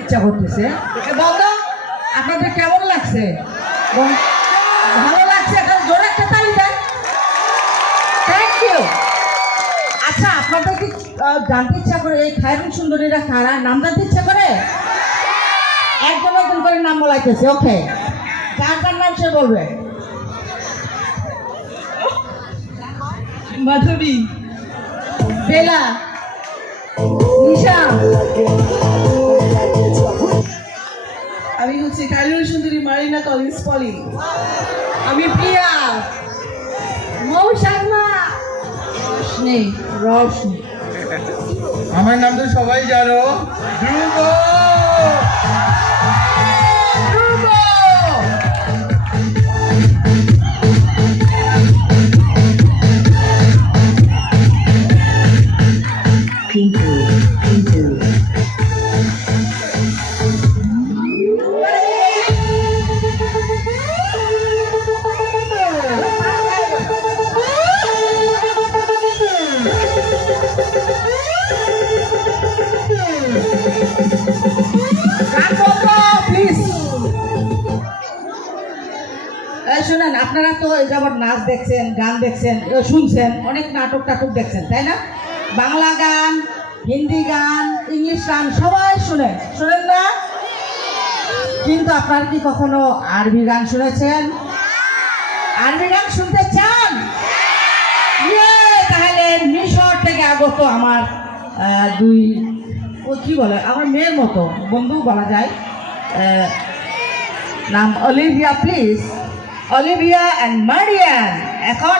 ইচ্ছা করতেছে। আপনাদের কেমন লাগছে? ভালো জানতে ইচ্ছা করে এই খায়রুল সুন্দরীরা কারা? নাম জানতে ইচ্ছা করে? একজন একজন করে নাম বলাইতেছে ওকে। যার যার নাম সে বলবে। মাধবী বেলা নিশা। আমি হচ্ছে কালিউর সুন্দরী মারিনা কলিন্স পলি। আমি প্রিয়া। মৌ শর্মা। রোশনি রোশনি। আমার নাম তো সবাই জানো। ধ্রুব! শুনেন আপনারা তো এই যাবৎ নাচ দেখছেন গান দেখছেন শুনছেন অনেক নাটক টাটক দেখছেন তাই না? বাংলা গান হিন্দি গান ইংলিশ গান সবাই শুনে। শোনেন না? কিন্তু আপনারা কি কখনো আরবি গান শুনেছেন? আরবি গান শুনতে চান? ইয়ে, তাহলে মিশর থেকে আগত আমার দুই ও কি বলে আমার মেয়ের মতো বন্ধু বলা যায় নাম Olivia please. Olivia and Marianne এখন